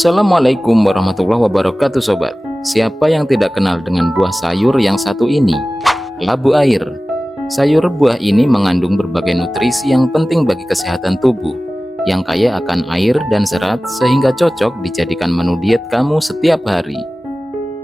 Assalamualaikum warahmatullahi wabarakatuh sobat. Siapa yang tidak kenal dengan buah sayur yang satu ini? Labu air. Sayur buah ini mengandung berbagai nutrisi yang penting bagi kesehatan tubuh, yang kaya akan air dan serat sehingga cocok dijadikan menu diet kamu setiap hari.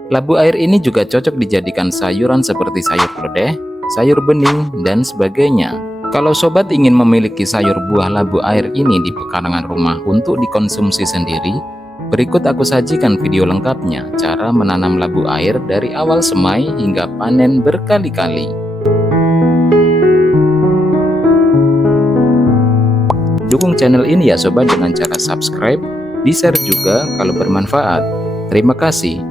Labu air ini juga cocok dijadikan sayuran seperti sayur lodeh, sayur bening, dan sebagainya. Kalau sobat ingin memiliki sayur buah labu air ini di pekarangan rumah untuk dikonsumsi sendiri, berikut aku sajikan video lengkapnya cara menanam labu air dari awal semai hingga panen berkali-kali. Dukung channel ini ya sobat dengan cara subscribe, di-share juga kalau bermanfaat. Terima kasih.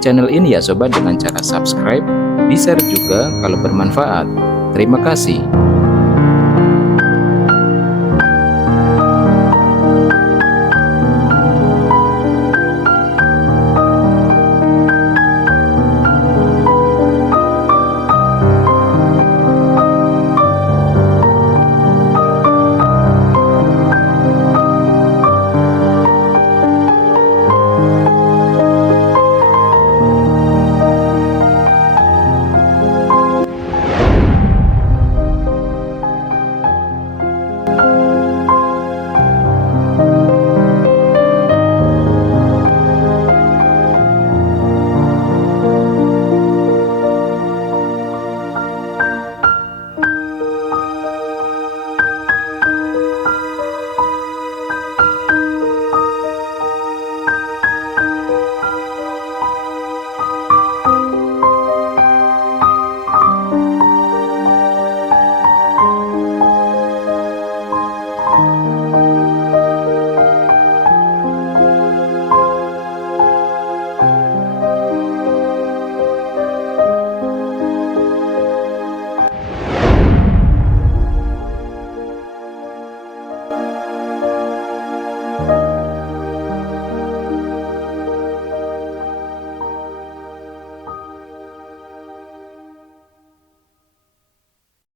channel ini ya sobat dengan cara subscribe, di-share juga kalau bermanfaat. Terima kasih.